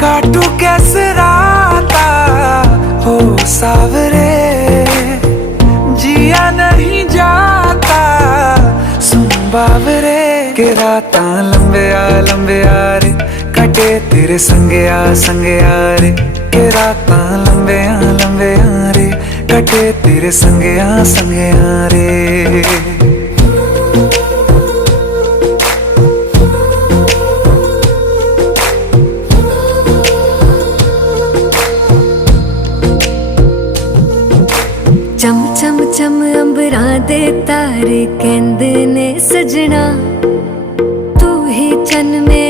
काटू कैसे राता हो सावरे, जिया नहीं जाता सुन बावरे। के राता लंबे आ रे, कटे तेरे संगे आ रे। के राता लंबे आ रे, कटे तेरे संगे आ रे। चम चम चम अंबरां दे तारे कहंदे ने सजना,